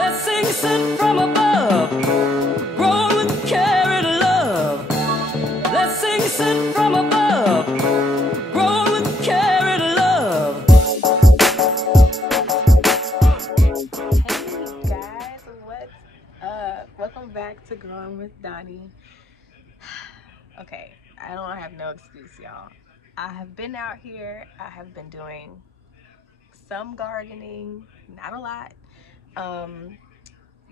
Blessings sent from above, grown with care and love. Blessings sent from above, grown with care and love. Hey guys, what's up? Welcome back to Growing with Donnie. Okay, I don't have no excuse, y'all. I have been out here. I have been doing some gardening, not a lot.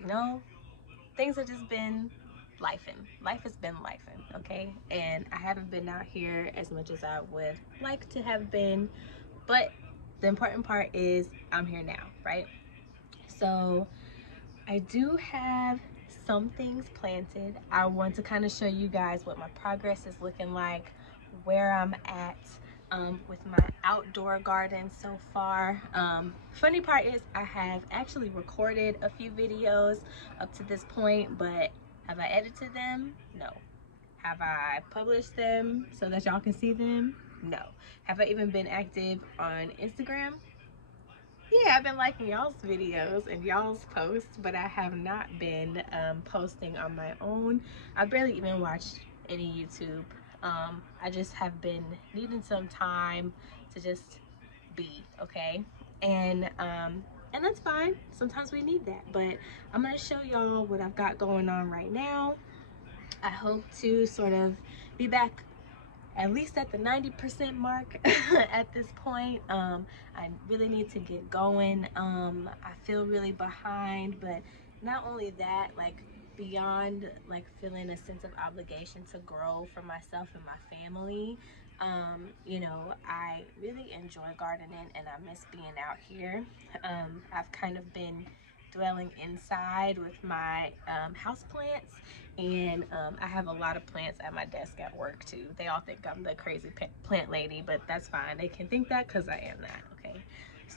You know, things have just been lifing. Life has been lifing, okay? And I haven't been out here as much as I would like to have been, but the important part is I'm here now, right? So I do have some things planted. I want to kind of show you guys what my progress is looking like, where I'm at with my outdoor garden so far. Funny part is I have actually recorded a few videos up to this point, but have I edited them? No. Have I published them so that y'all can see them? No. Have I even been active on Instagram? Yeah, I've been liking y'all's videos and y'all's posts, but I have not been posting on my own. I barely even watched any YouTube. I just have been needing some time to just be, okay? And that's fine. Sometimes we need that, but I'm gonna show y'all what I've got going on right now. I hope to sort of be back at least at the 90% mark at this point. I really need to get going. I feel really behind, but not only that, like beyond like feeling a sense of obligation to grow for myself and my family, you know, I really enjoy gardening and I miss being out here. I've kind of been dwelling inside with my house plants, and I have a lot of plants at my desk at work too. They all think I'm the crazy plant lady, but that's fine. They can think that because I am that, okay?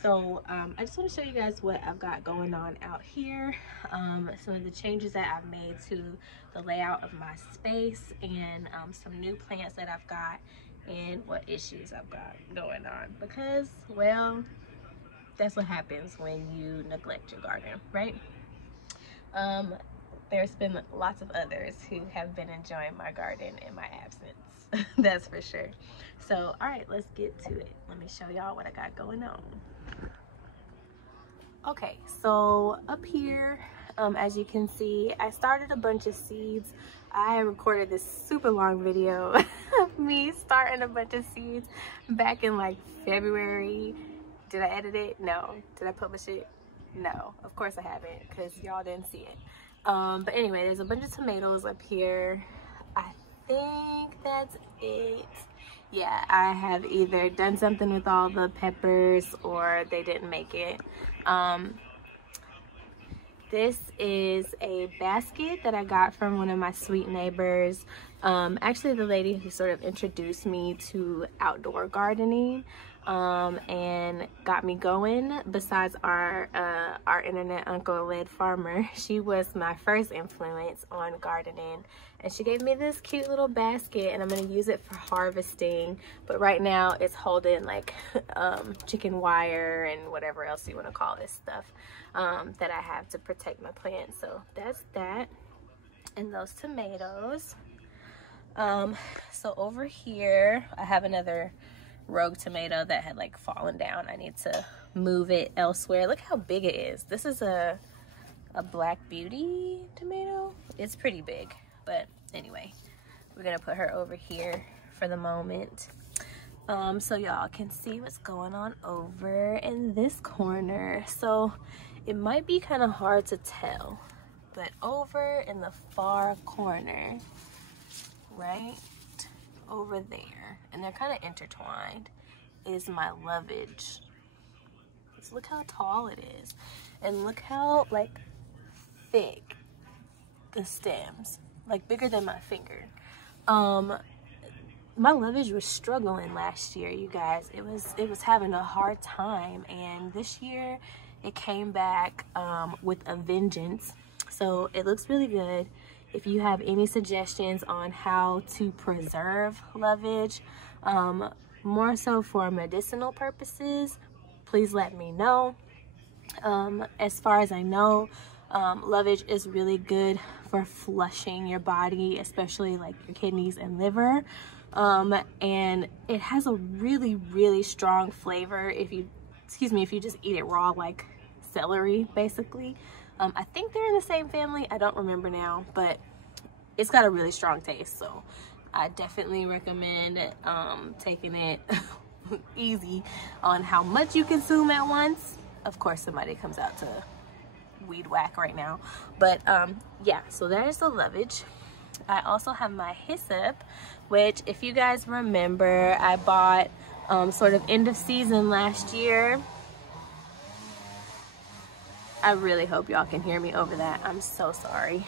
So I just want to show you guys what I've got going on out here, some of the changes that I've made to the layout of my space, and some new plants that I've got, and what issues I've got going on, because, well, that's what happens when you neglect your garden, right? There's been lots of others who have been enjoying my garden in my absence. That's for sure. So, all right, let's get to it. Let me show y'all what I got going on. Okay, so up here, as you can see, I started a bunch of seeds. I recorded this super long video of me starting a bunch of seeds back in like February. Did I edit it? No. Did I publish it? No, of course I haven't, because y'all didn't see it. But anyway, there's a bunch of tomatoes up here. I think that's it. Yeah, I have either done something with all the peppers or they didn't make it. This is a basket that I got from one of my sweet neighbors. Actually, the lady who sort of introduced me to outdoor gardening and got me going. Besides our internet uncle, Led Farmer, she was my first influence on gardening, and she gave me this cute little basket, and I'm gonna use it for harvesting. But right now it's holding like chicken wire and whatever else you want to call this stuff that I have to protect my plants. So that's that, and those tomatoes. So over here I have another rogue tomato that had like fallen down. I need to move it elsewhere. Look how big it is. This is a Black Beauty tomato. It's pretty big, but anyway, we're gonna put her over here for the moment, so y'all can see what's going on over in this corner. So it might be kind of hard to tell, but over in the far corner, right over there, and they're kind of intertwined, is my lovage. Just look how tall it is, and look how like thick the stems, like bigger than my finger. My lovage was struggling last year, you guys. It was having a hard time, and this year it came back with a vengeance. So it looks really good. If you have any suggestions on how to preserve lovage, more so for medicinal purposes, please let me know. As far as I know, Lovage is really good for flushing your body, especially like your kidneys and liver. And it has a really strong flavor if you just eat it raw, like celery basically. I think they're in the same family, I don't remember now, but it's got a really strong taste, so I definitely recommend taking it easy on how much you consume at once. Of course somebody comes out to weed whack right now, but yeah, so there's the lovage. I also have my hyssop, which if you guys remember, I bought sort of end of season last year. I really hope y'all can hear me over that. I'm so sorry.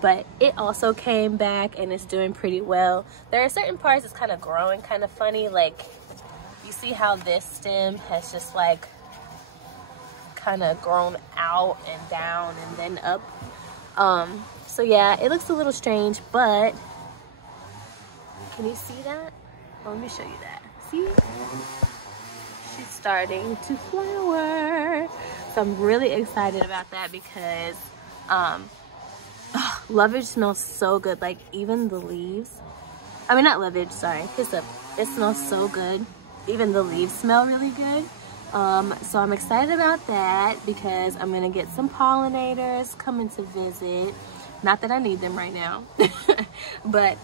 But it also came back and it's doing pretty well. There are certain parts it's kind of growing kind of funny. Like, you see how this stem has just like kind of grown out and down and then up. So yeah, it looks a little strange, but can you see that? Oh, let me show you that. See? She's starting to flower. So I'm really excited about that because lovage smells so good. Like, even the leaves, I mean, not lovage, sorry, hyssop. It smells so good. Even the leaves smell really good. So I'm excited about that because I'm gonna get some pollinators coming to visit. Not that I need them right now, but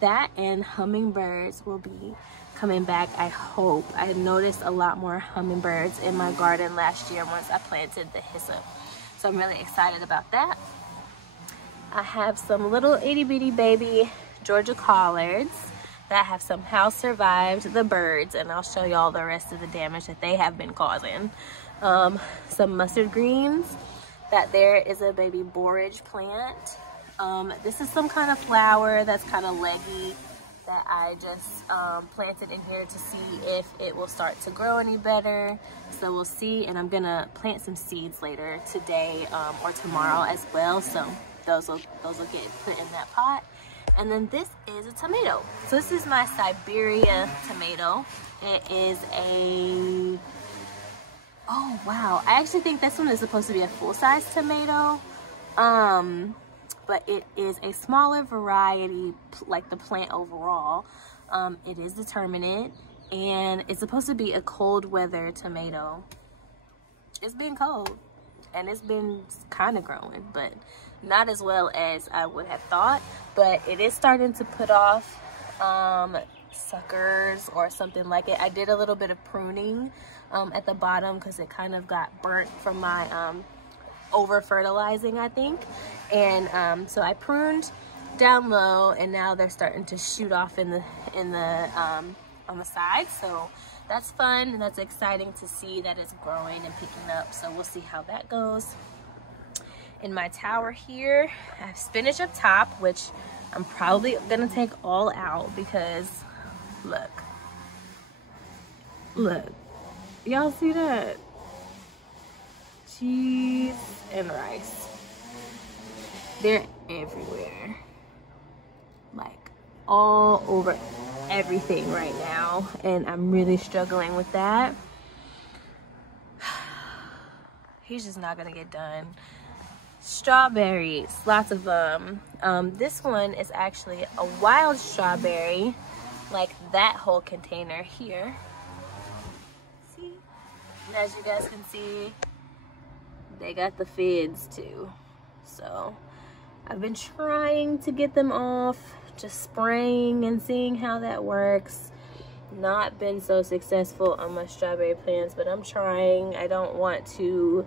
that and hummingbirds will be coming back, I hope. I had noticed a lot more hummingbirds in my garden last year once I planted the hyssop. So I'm really excited about that. I have some little itty bitty baby Georgia collards that have somehow survived the birds, and I'll show y'all the rest of the damage that they have been causing. Some mustard greens. That there is a baby borage plant. This is some kind of flower that's kind of leggy that I just planted in here to see if it will start to grow any better. So we'll see, and I'm gonna plant some seeds later today or tomorrow as well. So those will get put in that pot. And then this is a tomato. So this is my Siberia tomato. It is a, oh wow, I actually think this one is supposed to be a full-size tomato. But it is a smaller variety, like the plant overall. It is determinate, and it's supposed to be a cold weather tomato. It's been cold, and it's been kind of growing, but not as well as I would have thought. But it is starting to put off suckers or something like it. I did a little bit of pruning at the bottom because it kind of got burnt from my over fertilizing, I think. And so I pruned down low, and now they're starting to shoot off in the on the side. So that's fun, and that's exciting to see that it's growing and picking up. So we'll see how that goes. In my tower here, I have spinach up top, which I'm probably gonna take all out because look, y'all see that? Cheese and rice, they're everywhere, like all over everything right now, and I'm really struggling with that. He's just not gonna get done. Strawberries, lots of them. This one is actually a wild strawberry, like that whole container here. See? And as you guys can see, they got the fids too. So I've been trying to get them off, just spraying and seeing how that works. Not been so successful on my strawberry plants, but I'm trying. I don't want to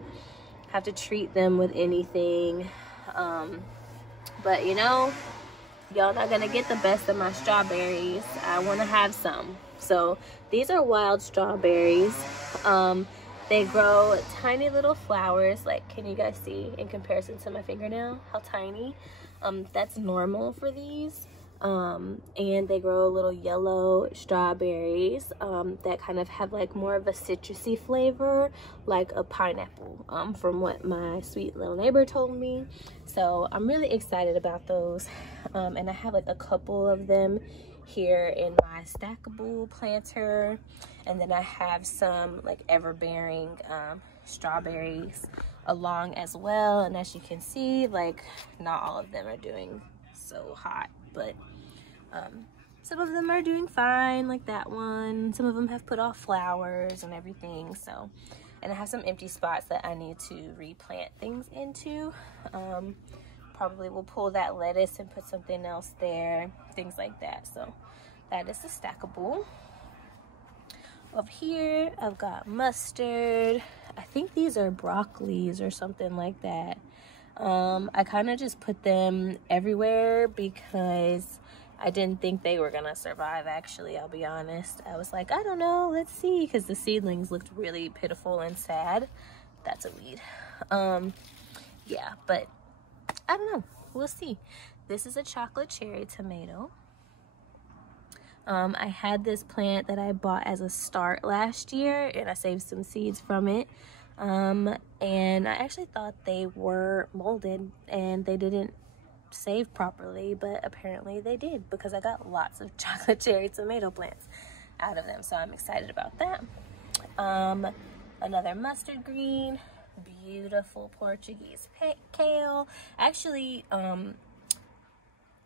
have to treat them with anything. But you know, y'all not gonna get the best of my strawberries. I wanna have some. So these are wild strawberries. They grow tiny little flowers. Like, can you guys see in comparison to my fingernail how tiny? That's normal for these. And they grow little yellow strawberries that kind of have like more of a citrusy flavor, like a pineapple, from what my sweet little neighbor told me. So I'm really excited about those. And I have like a couple of them here in my stackable planter, and then I have some like ever-bearing strawberries along as well. And as you can see, like, not all of them are doing so hot, but some of them are doing fine, like that one. Some of them have put off flowers and everything. So, and I have some empty spots that I need to replant things into. Probably will pull that lettuce and put something else there, things like that. So that is the stackable. Over here, I've got mustard. I think these are broccolis or something like that. I kind of just put them everywhere because I didn't think they were gonna survive, actually. I'll be honest. I was like, I don't know, let's see, because the seedlings looked really pitiful and sad. That's a weed. Yeah, but I don't know, we'll see. This is a chocolate cherry tomato. I had this plant that I bought as a start last year, and I saved some seeds from it. And I actually thought they were molded and they didn't save properly, but apparently they did, because I got lots of chocolate cherry tomato plants out of them. So I'm excited about that. Another mustard green, beautiful Portuguese kale. Actually,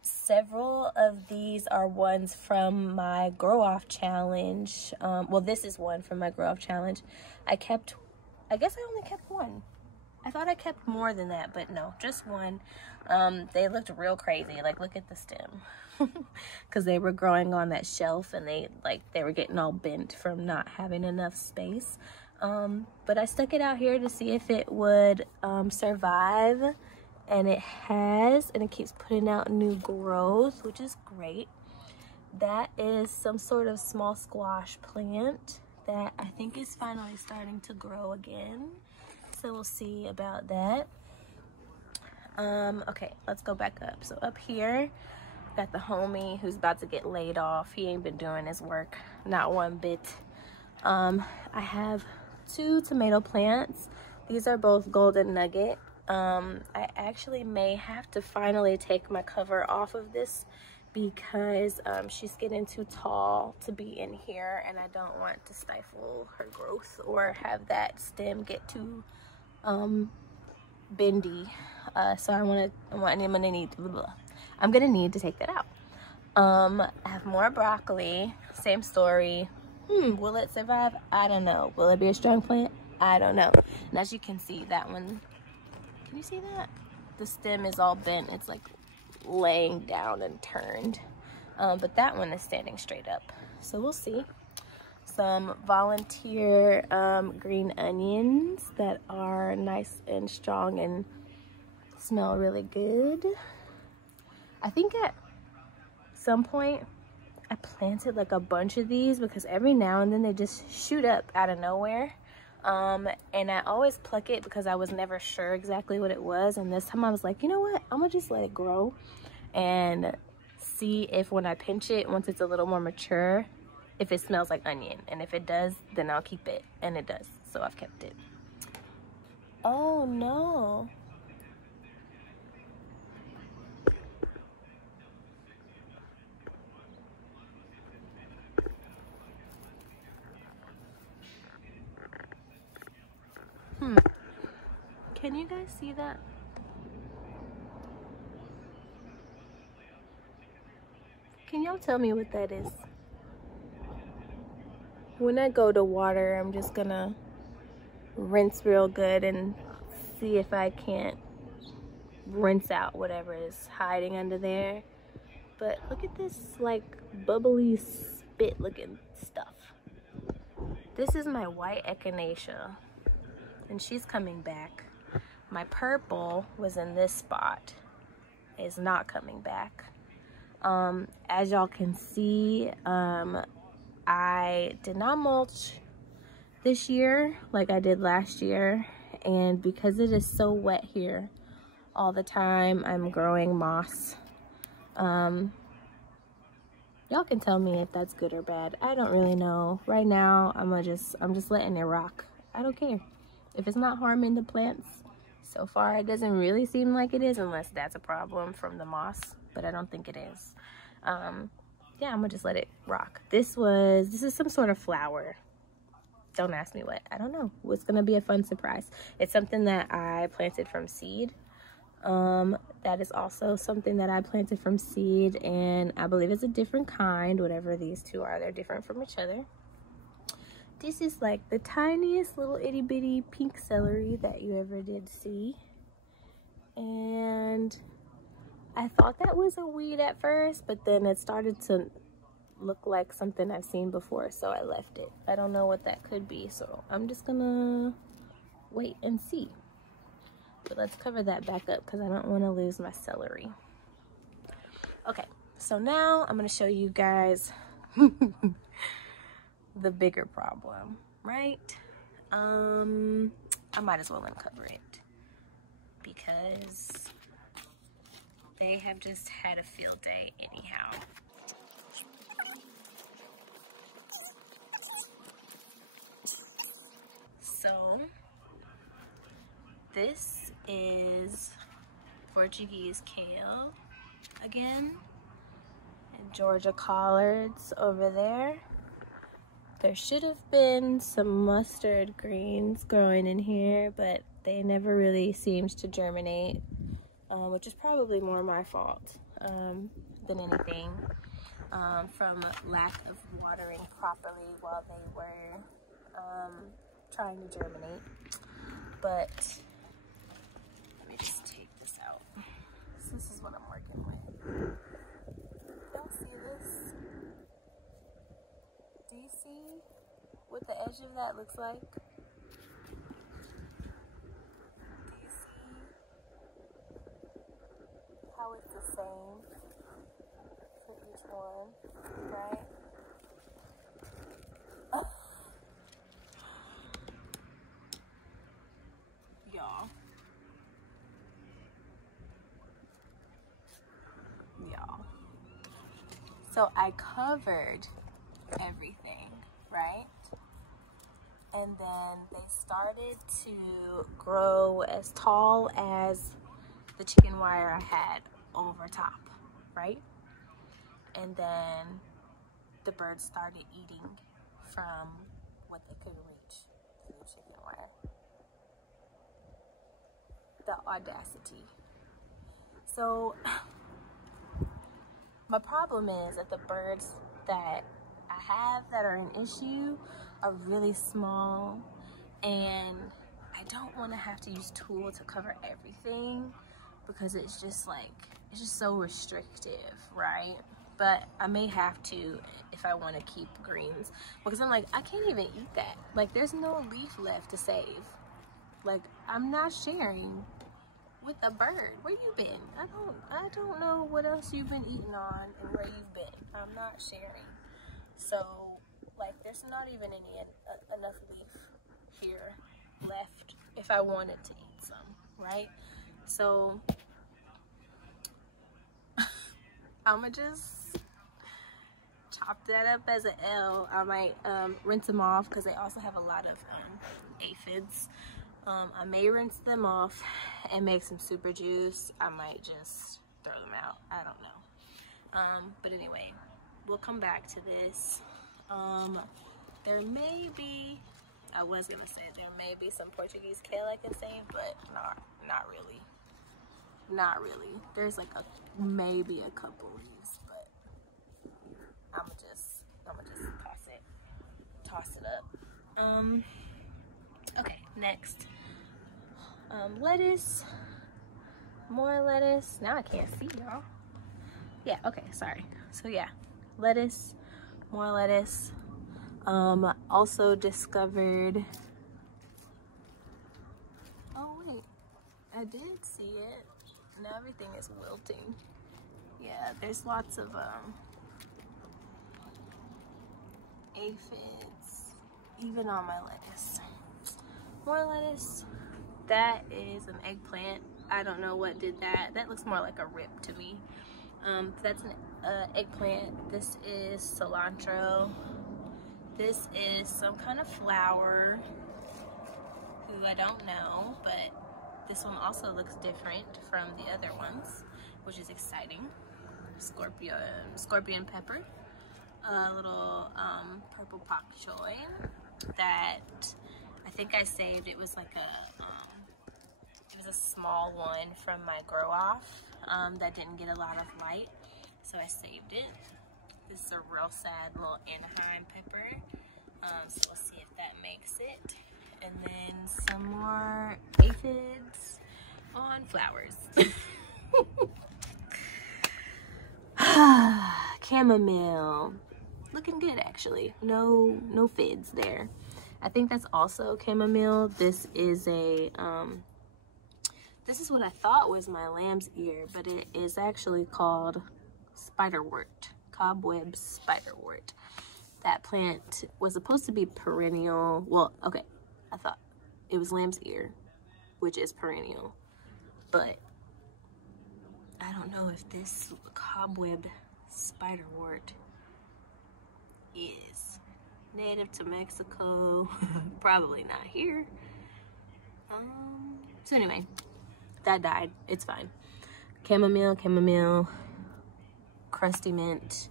several of these are ones from my grow off challenge. Well, this is one from my grow off challenge. I guess I only kept one. I thought I kept more than that, but no, just one. They looked real crazy. Like, look at the stem. Because they were growing on that shelf, and they were getting all bent from not having enough space. But I stuck it out here to see if it would survive. And it has, and it keeps putting out new growth, which is great. That is some sort of small squash plant that I think is finally starting to grow again. So we'll see about that. Okay, let's go back up. So up here, got the homie who's about to get laid off. He ain't been doing his work, not one bit. I have 2 tomato plants. These are both golden nugget. I actually may have to finally take my cover off of this because she's getting too tall to be in here, and I don't want to stifle her growth or have that stem get too bendy. So I'm gonna need to take that out. I have more broccoli, same story. Will it survive? I don't know. Will it be a strong plant? I don't know. And as you can see, that one, can you see that? The stem is all bent. It's like laying down and turned. But that one is standing straight up. So we'll see. Some volunteer green onions that are nice and strong and smell really good. I think at some point I planted like a bunch of these because every now and then they just shoot up out of nowhere. And I always pluck it because I was never sure exactly what it was. And this time I was like, you know what? I'm gonna just let it grow and see if when I pinch it, once it's a little more mature, if it smells like onion. And if it does, then I'll keep it. And it does. So I've kept it. Oh no. Can you guys see that? Can y'all tell me what that is? When I go to water, I'm just gonna rinse real good and see if I can't rinse out whatever is hiding under there. But look at this like bubbly spit looking stuff. This is my white echinacea and she's coming back. My purple was in this spot, is not coming back. As y'all can see, I did not mulch this year like I did last year, and because it is so wet here all the time, I'm growing moss. Y'all can tell me if that's good or bad. I don't really know. Right now, I'm just letting it rock. I don't care. If it's not harming the plants, so far it doesn't really seem like it is, unless that's a problem from the moss, but I don't think it is. Yeah, I'm gonna just let it rock. This is some sort of flower. Don't ask me what. I don't know. It's gonna be a fun surprise. It's something that I planted from seed. That is also something that I planted from seed, and I believe it's a different kind. Whatever these two are, they're different from each other. This is like the tiniest little itty bitty pink celery that you ever did see. And I thought that was a weed at first, but then it started to look like something I've seen before, so I left it. I don't know what that could be, so I'm just gonna wait and see. But let's cover that back up because I don't want to lose my celery. Okay, so now I'm gonna show you guys the bigger problem, right? I might as well uncover it because they have just had a field day anyhow. So this is Portuguese kale again, and Georgia collards over there. There should have been some mustard greens growing in here, but they never really seemed to germinate, which is probably more my fault than anything, from lack of watering properly while they were trying to germinate. But let me just take this out. So this is what I'm working with. Y'all see this? Do you see what the edge of that looks like? Do you see how it's the same for each one, right? Y'all. So I covered everything, right? And then they started to grow as tall as the chicken wire I had over top, right? And then the birds started eating from what they could reach through the chicken wire. The audacity. So my problem is that the birds that I have that are an issue are really small, and I don't want to have to use tool to cover everything because it's just so restrictive, right? But I may have to if I want to keep greens, because I'm like, I can't even eat that. Like, there's no leaf left to save. Like, I'm not sharing with a bird. Where you been? I don't know what else you've been eating on and where you've been. I'm not sharing. So, like, there's not even enough leaf here left if I wanted to eat some, right? So I'ma just chop that up as an L. I might rinse them off because they also have a lot of aphids. I may rinse them off and make some super juice. I might just throw them out. I don't know. But anyway, we'll come back to this. There may be, I was gonna say there may be some Portuguese kale I can save, but not really. Not really. There's like maybe a couple leaves, but I'ma just toss it up. Okay, next. Lettuce, more lettuce. Now I can't see, y'all. Yeah, okay, sorry. So yeah, lettuce, more lettuce. Also discovered, oh wait, I did see it. Now everything is wilting. Yeah, there's lots of aphids, even on my lettuce. More lettuce. That is an eggplant. I don't know what did that. That looks more like a rip to me. That's an eggplant. This is cilantro. This is some kind of flower who I don't know, but this one also looks different from the other ones, which is exciting. Scorpion pepper, a little purple pak choi. that I think I saved. It was like it was a small one from my grow off that didn't get a lot of light, so I saved it. This is a real sad little Anaheim pepper, so we'll see if that makes it. And then some more aphids on flowers. Chamomile, looking good actually. No fids there. I think that's also chamomile. This is a this is what I thought was my lamb's ear, but it is actually called spiderwort, cobweb spiderwort. That plant was supposed to be perennial. Well, okay, I thought it was lamb's ear, which is perennial, but I don't know if this cobweb spiderwort is native to Mexico. Probably not here. So anyway, that died. It's fine. Chamomile, crusty mint,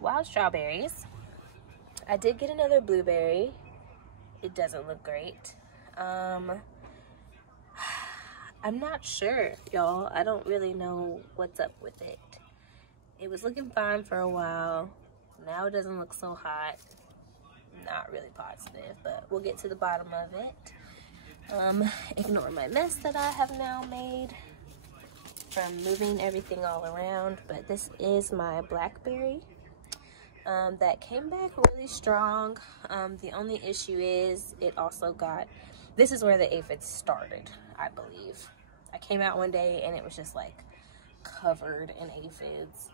wild strawberries. I did get another blueberry. It doesn't look great. I'm not sure, y'all. I don't really know what's up with it. It was looking fine for a while. Now it doesn't look so hot. Not really positive, but we'll get to the bottom of it. Ignore my mess that I have now made from moving everything all around, but this is my blackberry that came back really strong. The only issue is it also got, this is where the aphids started, I believe. I came out one day and it was just like covered in aphids.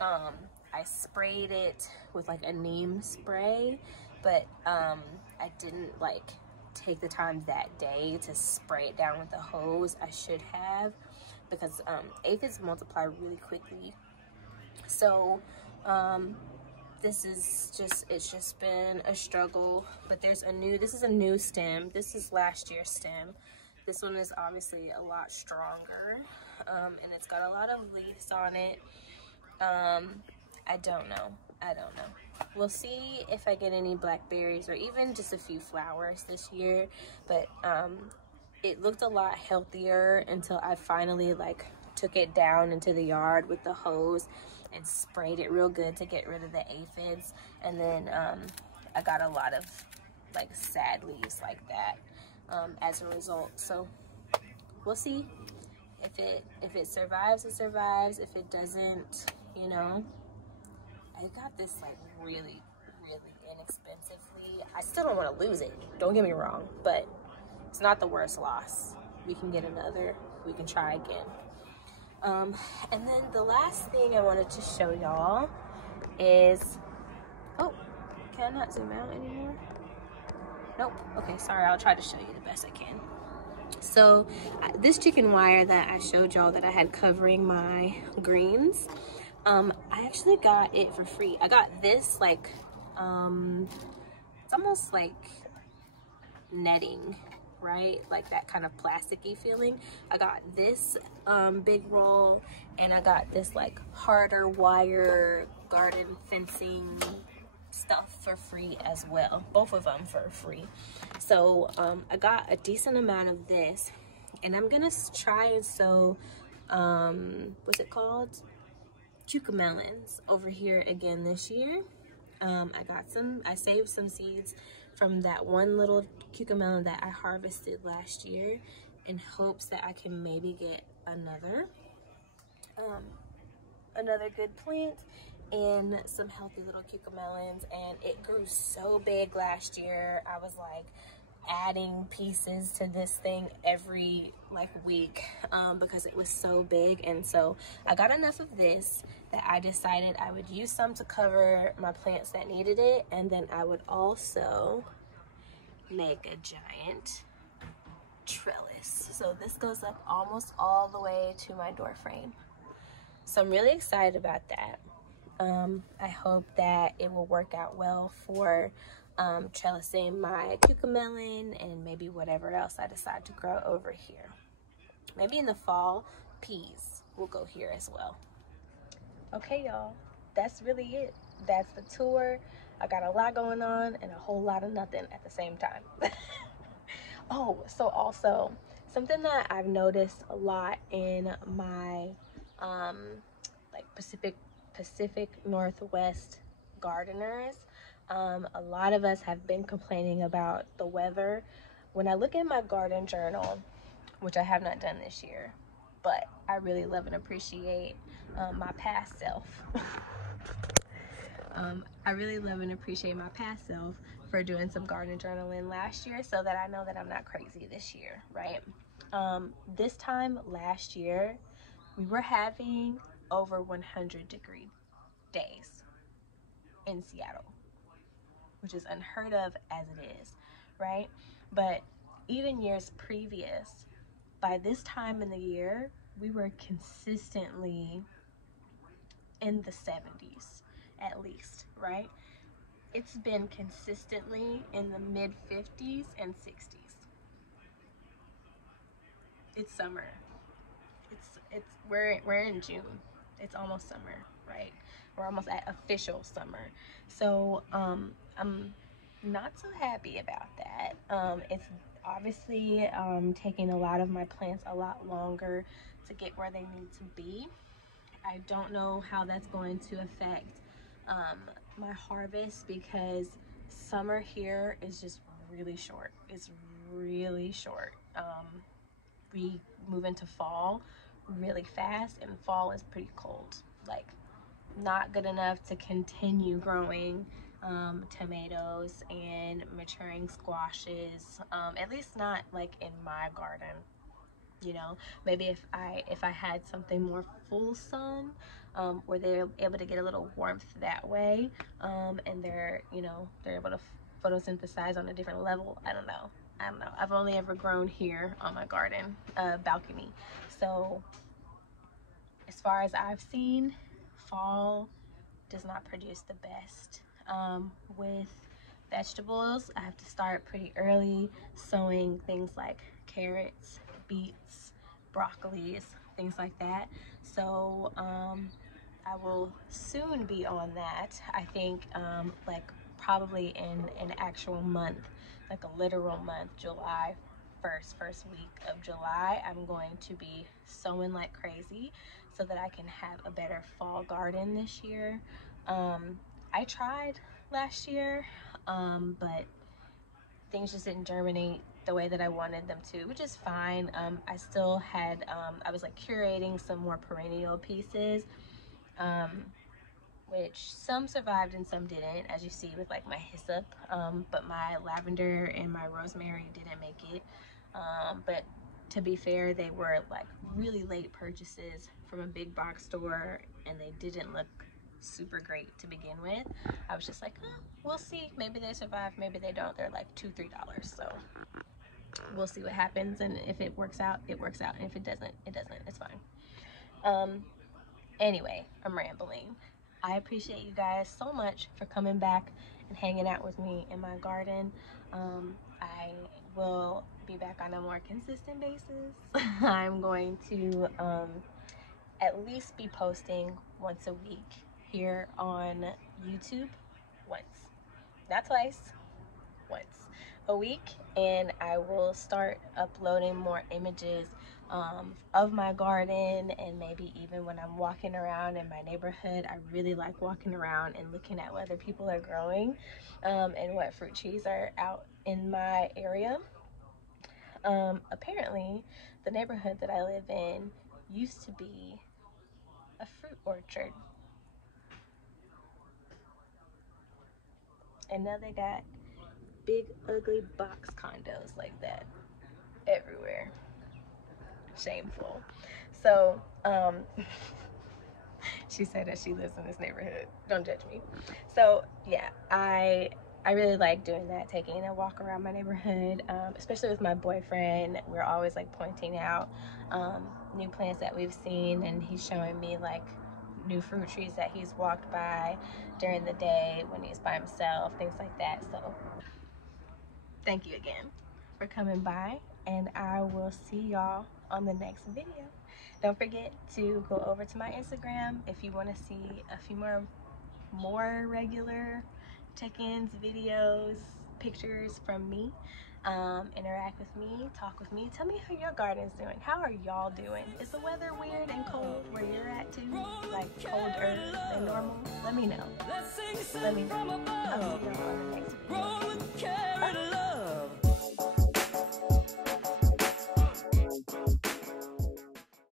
I sprayed it with like a neem spray, but I didn't like take the time that day to spray it down with the hose. I should have, because aphids multiply really quickly. So this is just, it's just been a struggle. But there's a new, this is a new stem. This is last year's stem. This one is obviously a lot stronger, and it's got a lot of leaves on it. I don't know. We'll see if I get any blackberries or even just a few flowers this year, but it looked a lot healthier until I finally like took it down into the yard with the hose and sprayed it real good to get rid of the aphids. And then I got a lot of like sad leaves like that as a result. So we'll see if it survives, it survives. If it doesn't, you know, I got this like really inexpensively. I still don't want to lose it, don't get me wrong, but it's not the worst loss. We can get another, we can try again. And then the last thing I wanted to show y'all is, oh, can I not zoom out anymore? Nope. Okay, sorry, I'll try to show you the best I can. So this chicken wire that I showed y'all that I had covering my greens, I actually got it for free. I got this like, it's almost like netting, right? Like that kind of plasticky feeling. I got this big roll, and I got this like harder wire garden fencing stuff for free as well. Both of them for free. So I got a decent amount of this, and I'm gonna try and sow what's it called, cucamelons over here again this year. I saved some seeds from that one little cucamelon that I harvested last year in hopes that I can maybe get another good plant and some healthy little cucamelons. And it grew so big last year. I was like adding pieces to this thing every like week because it was so big. And so I got enough of this that I decided I would use some to cover my plants that needed it, and then I would also make a giant trellis. So this goes up almost all the way to my door frame. So I'm really excited about that. I hope that it will work out well for trellising my cucamelon and maybe whatever else I decide to grow over here. Maybe in the fall, peas will go here as well. Okay, y'all, that's really it. That's the tour. I got a lot going on and a whole lot of nothing at the same time. Oh, so also something that I've noticed a lot in my like Pacific Northwest gardeners, a lot of us have been complaining about the weather. When I look at my garden journal, which I have not done this year, but I really love and appreciate my past self. I really love and appreciate my past self for doing some garden journaling last year, so that I know that I'm not crazy this year, right? This time last year, we were having over 100-degree days in Seattle, which is unheard of as it is, right? But even years previous, by this time in the year, we were consistently in the 70s at least, right? It's been consistently in the mid 50s and 60s. It's summer. We're in June. It's almost summer, right? We're almost at official summer. So I'm not so happy about that. It's obviously taking a lot of my plants a lot longer to get where they need to be. I don't know how that's going to affect my harvest, because summer here is just really short. It's really short. We move into fall really fast, and fall is pretty cold. Like, not good enough to continue growing tomatoes and maturing squashes, at least not like in my garden. You know, maybe if I had something more full sun, where they're able to get a little warmth that way, and they're able to photosynthesize on a different level. I don't know. I've only ever grown here on my garden balcony. So as far as I've seen, fall does not produce the best. With vegetables, I have to start pretty early sowing things like carrots, beets, broccolis, things like that. So I will soon be on that. I think like probably in an actual month, like a literal month, July 1st, first week of July, I'm going to be sowing like crazy so that I can have a better fall garden this year. I tried last year, but things just didn't germinate the way that I wanted them to, which is fine. I still had, I was like curating some more perennial pieces, which some survived and some didn't, as you see with like my hyssop, but my lavender and my rosemary didn't make it. But to be fair, they were like really late purchases from a big box store, and they didn't look super great to begin with. I was just like, oh, we'll see. Maybe they survive, maybe they don't. They're like $2-3, so we'll see what happens. And if it works out, it works out, and if it doesn't, it doesn't. It's fine. Anyway, I'm rambling. I appreciate you guys so much for coming back and hanging out with me in my garden. I will be back on a more consistent basis. I'm going to at least be posting once a week here on YouTube. Once, not twice, once a week. And I will start uploading more images of my garden, and maybe even when I'm walking around in my neighborhood. I really like walking around and looking at what other people are growing, and what fruit trees are out in my area. Apparently, the neighborhood that I live in used to be a fruit orchard, and now they got big ugly box condos like that everywhere. Shameful. So she said that she lives in this neighborhood. Don't judge me. So yeah, I really like doing that, taking a walk around my neighborhood, especially with my boyfriend. We're always like pointing out new plants that we've seen, and he's showing me like new fruit trees that he's walked by during the day when he's by himself, things like that. So thank you again for coming by, and I will see y'all on the next video. Don't forget to go over to my Instagram if you want to see a few more regular check-ins, videos, pictures from me. Interact with me, talk with me. Tell me how your garden's doing. How are y'all doing? Is the weather weird and cold where you're at too? Like colder than normal? Let me know. Let me know. I'll see y'all on the next video.